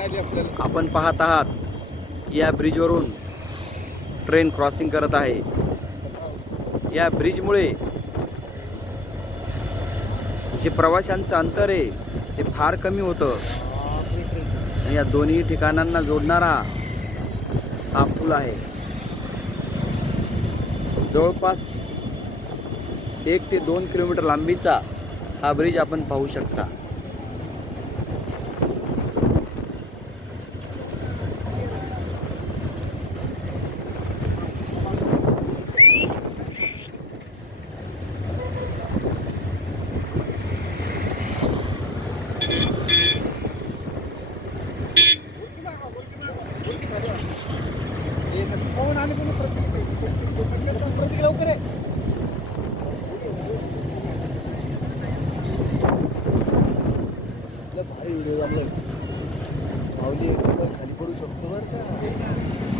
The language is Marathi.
आपण पाहत आहात या ब्रिजवरून ट्रेन क्रॉसिंग करत आहे. या ब्रिजमुळे जे प्रवाशांचं अंतर आहे ते फार कमी होतं. या दोन्ही ठिकाणांना जोडणारा हा पूल आहे. जवळपास 1 ते 2 किलोमीटर लांबीचा हा ब्रिज आपण पाहू शकता. भारी व्हिडिओ झाला. माऊली एकदम खाली पडू शकतो बरं का.